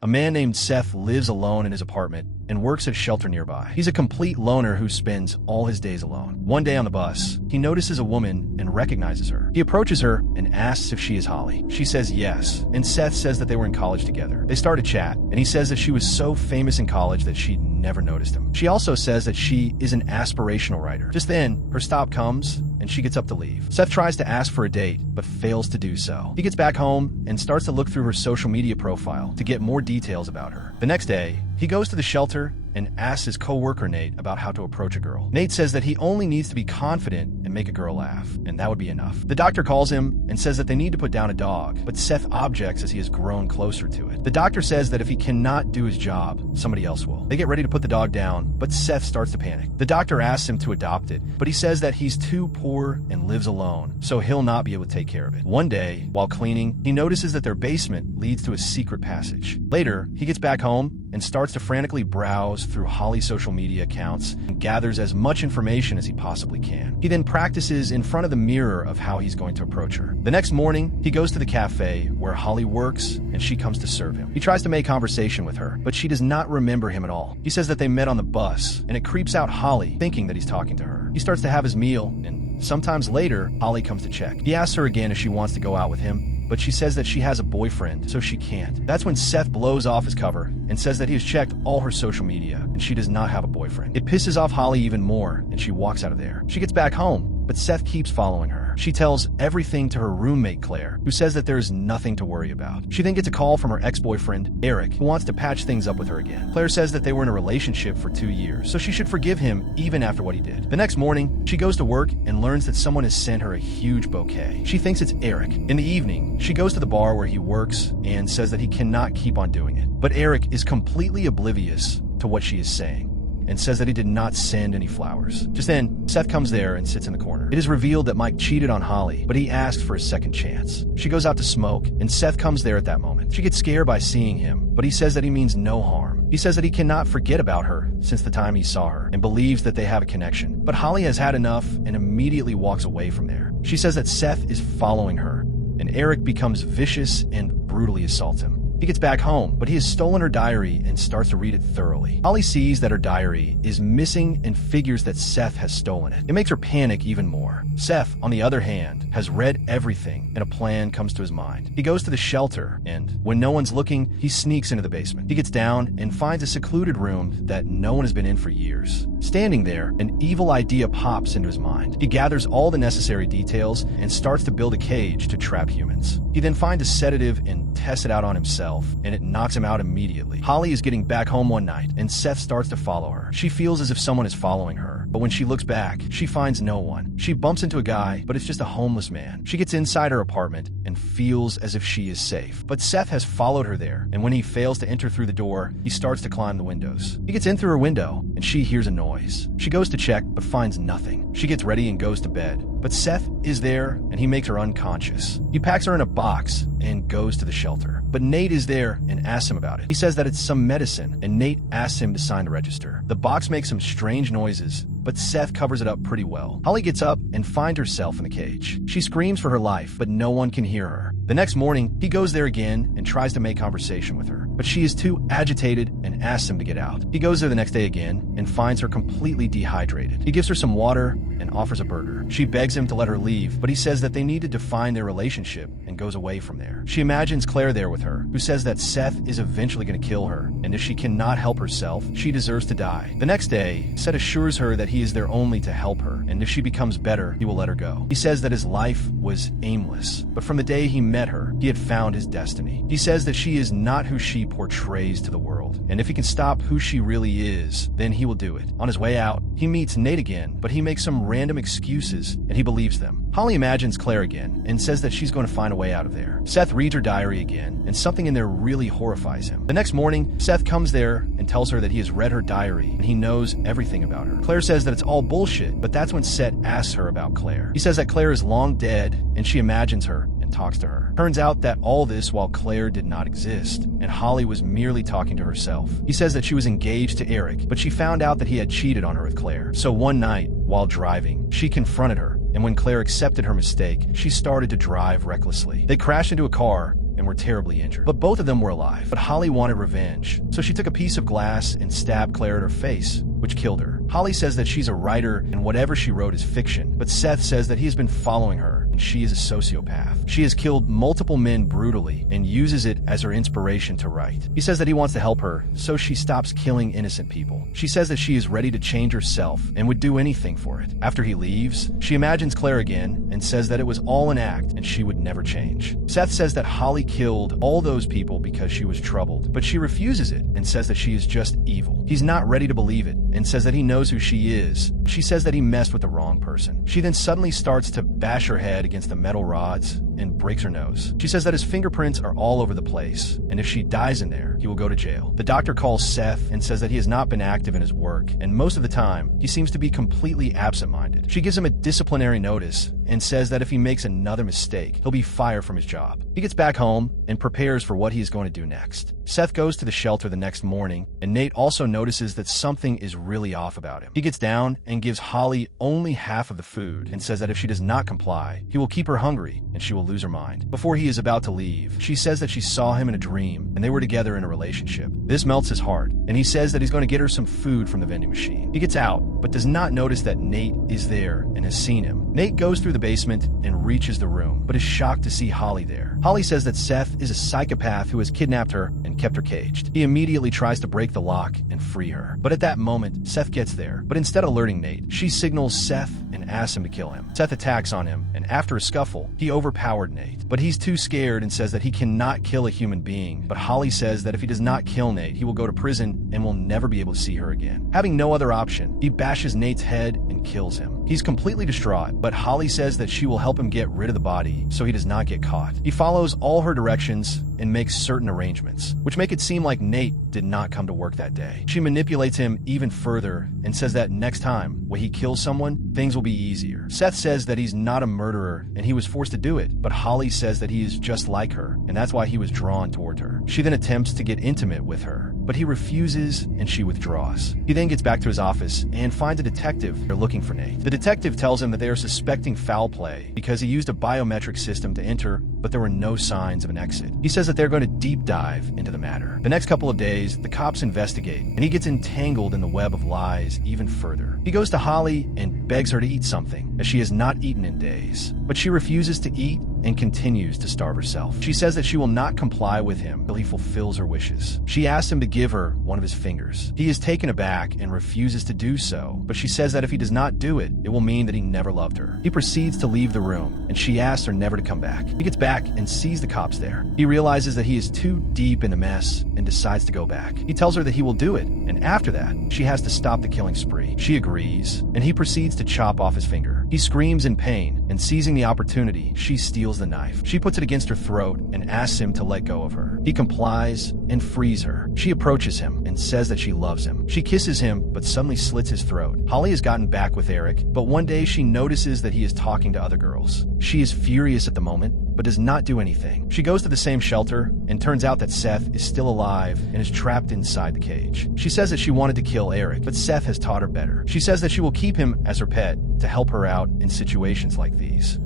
A man named Seth lives alone in his apartment and works at a shelter nearby. He's a complete loner who spends all his days alone. One day on the bus, he notices a woman and recognizes her. He approaches her and asks if she is Holly. She says yes, and Seth says that they were in college together. They start to chat, and he says that she was so famous in college that she'd never noticed him. She also says that she is an aspirational writer. Just then, her stop comes, and she gets up to leave. Seth tries to ask for a date, but fails to do so. He gets back home and starts to look through her social media profile to get more details about her. The next day, he goes to the shelter and asks his co-worker Nate about how to approach a girl. Nate says that he only needs to be confident and make a girl laugh, and that would be enough. The doctor calls him and says that they need to put down a dog, but Seth objects as he has grown closer to it. The doctor says that if he cannot do his job, somebody else will. They get ready to put the dog down, but Seth starts to panic. The doctor asks him to adopt it, but he says that he's too poor and lives alone, so he'll not be able to take care of it. One day, while cleaning, he notices that their basement leads to a secret passage. Later, he gets back home and starts to frantically browse through Holly's social media accounts and gathers as much information as he possibly can. He then practices in front of the mirror of how he's going to approach her. The next morning, he goes to the cafe where Holly works and she comes to serve him. He tries to make conversation with her, but she does not remember him at all. He says that they met on the bus, and it creeps out Holly, thinking that he's talking to her. He starts to have his meal, and sometimes later, Holly comes to check. He asks her again if she wants to go out with him, but she says that she has a boyfriend, so she can't. That's when Seth blows off his cover and says that he has checked all her social media, and she does not have a boyfriend. It pisses off Holly even more, and she walks out of there. She gets back home, but Seth keeps following her. She tells everything to her roommate, Claire, who says that there is nothing to worry about. She then gets a call from her ex-boyfriend, Eric, who wants to patch things up with her again. Claire says that they were in a relationship for 2 years, so she should forgive him even after what he did. The next morning, she goes to work and learns that someone has sent her a huge bouquet. She thinks it's Eric. In the evening, she goes to the bar where he works and says that he cannot keep on doing it. But Eric is completely oblivious to what she is saying and says that he did not send any flowers. Just then, Seth comes there and sits in the corner. It is revealed that Mike cheated on Holly, but he asked for a second chance. She goes out to smoke, and Seth comes there at that moment. She gets scared by seeing him, but he says that he means no harm. He says that he cannot forget about her since the time he saw her, and believes that they have a connection. But Holly has had enough and immediately walks away from there. She says that Seth is following her, and Eric becomes vicious and brutally assaults him. He gets back home, but he has stolen her diary and starts to read it thoroughly. Holly sees that her diary is missing and figures that Seth has stolen it. It makes her panic even more. Seth, on the other hand, has read everything, and a plan comes to his mind. He goes to the shelter, and when no one's looking, he sneaks into the basement. He gets down and finds a secluded room that no one has been in for years. Standing there, an evil idea pops into his mind. He gathers all the necessary details and starts to build a cage to trap humans. He then finds a sedative and tests it out on himself, and it knocks him out immediately. Holly is getting back home one night, and Seth starts to follow her. She feels as if someone is following her, but when she looks back, she finds no one. She bumps into a guy, but it's just a homeless man. She gets inside her apartment and feels as if she is safe. But Seth has followed her there, and when he fails to enter through the door, he starts to climb the windows. He gets in through her window, and she hears a noise. She goes to check, but finds nothing. She gets ready and goes to bed. But Seth is there, and he makes her unconscious. He packs her in a box and goes to the shelter. But Nate is there and asks him about it. He says that it's some medicine, and Nate asks him to sign the register. The box makes some strange noises, but Seth covers it up pretty well. Holly gets up and finds herself in the cage. She screams for her life, but no one can hear her. The next morning, he goes there again and tries to make conversation with her, but she is too agitated and asks him to get out. He goes there the next day again and finds her completely dehydrated. He gives her some water and offers a burger. She begs him to let her leave, but he says that they need to define their relationship and goes away from there. She imagines Claire there with her, who says that Seth is eventually going to kill her, and if she cannot help herself, she deserves to die. The next day, Seth assures her that he is there only to help her, and if she becomes better, he will let her go. He says that his life was aimless, but from the day he met her, he had found his destiny. He says that she is not who she portrays to the world, and if he can stop who she really is, then he will do it. On his way out, he meets Nate again, but he makes some random excuses, and he believes them. Holly imagines Claire again and says that she's going to find a way out of there. Seth reads her diary again, and something in there really horrifies him. The next morning, Seth comes there and tells her that he has read her diary and he knows everything about her. Claire says that it's all bullshit, but that's when Seth asks her about Claire. He says that Claire is long dead, and she imagines her and talks to her. Turns out that all this while Claire did not exist, and Holly was merely talking to herself. He says that she was engaged to Eric, but she found out that he had cheated on her with Claire. So one night, while driving, she confronted her, and when Claire accepted her mistake, she started to drive recklessly. They crashed into a car and were were terribly injured. But both of them were alive. But Holly wanted revenge, so she took a piece of glass and stabbed Claire at her face, which killed her. Holly says that she's a writer and whatever she wrote is fiction, but Seth says that he has been following her and she is a sociopath. She has killed multiple men brutally and uses it as her inspiration to write. He says that he wants to help her, so she stops killing innocent people. She says that she is ready to change herself and would do anything for it. After he leaves, she imagines Claire again and says that it was all an act and she would never change. Seth says that Holly killed all those people because she was troubled, but she refuses it and says that she is just evil. He's not ready to believe it and says that he knows who she is. She says that he messed with the wrong person. She then suddenly starts to bash her head against the metal rods and breaks her nose. She says that his fingerprints are all over the place, and if she dies in there, he will go to jail. The doctor calls Seth and says that he has not been active in his work, and most of the time, he seems to be completely absent-minded. She gives him a disciplinary notice and says that if he makes another mistake, he'll be fired from his job. He gets back home and prepares for what he is going to do next. Seth goes to the shelter the next morning, and Nate also notices that something is really off about him. He gets down and gives Holly only half of the food and says that if she does not comply, he will keep her hungry and she will lose her mind. Before he is about to leave, she says that she saw him in a dream and they were together in a relationship. This melts his heart, and he says that he's going to get her some food from the vending machine. He gets out, but does not notice that Nate is there and has seen him. Nate goes through the basement and reaches the room, but is shocked to see Holly there. Holly says that Seth is a psychopath who has kidnapped her and kept her caged. He immediately tries to break the lock and free her. But at that moment, Seth gets there. But instead of alerting Nate, she signals Seth and asks him to kill him. Seth attacks on him, and after a scuffle, he overpowered Nate. But he's too scared and says that he cannot kill a human being. But Holly says that if he does not kill Nate, he will go to prison and will never be able to see her again. Having no other option, he bashes Nate's head and kills him. He's completely distraught, but Holly says that she will help him get rid of the body so he does not get caught. He follows all her directions and makes certain arrangements, which make it seem like Nate did not come to work that day. She manipulates him even further and says that next time when he kills someone, things will be easier. Seth says that he's not a murderer and he was forced to do it, but Holly says that he is just like her and that's why he was drawn toward her. She then attempts to get intimate with her, but he refuses and she withdraws. He then gets back to his office and finds a detective. They're looking for Nate. The detective tells him that they are suspecting foul play because he used a biometric system to enter, but there were no signs of an exit. He says that they're going to deep dive into the matter. The next couple of days, the cops investigate, and he gets entangled in the web of lies even further. He goes to Holly and begs her to eat something, as she has not eaten in days. But she refuses to eat and continues to starve herself. She says that she will not comply with him till he fulfills her wishes. She asks him to give her one of his fingers. He is taken aback and refuses to do so, but she says that if he does not do it, it will mean that he never loved her. He proceeds to leave the room, and she asks her never to come back. He gets back and sees the cops there. He realizes that he is too deep in the mess and decides to go back. He tells her that he will do it, and after that, she has to stop the killing spree. She agrees, and he proceeds to chop off his finger. He screams in pain, and seizing the opportunity, she steals the knife. She puts it against her throat and asks him to let go of her. He complies and frees her. She approaches him and says that she loves him. She kisses him, but suddenly slits his throat. Holly has gotten back with Eric, but one day she notices that he is talking to other girls. She is furious at the moment, but does not do anything. She goes to the same shelter and turns out that Seth is still alive and is trapped inside the cage. She says that she wanted to kill Eric, but Seth has taught her better. She says that she will keep him as her pet to help her out in situations like these.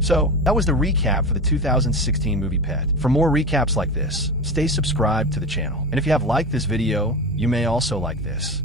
So, that was the recap for the 2016 movie Pet. For more recaps like this, stay subscribed to the channel. And if you have liked this video, you may also like this.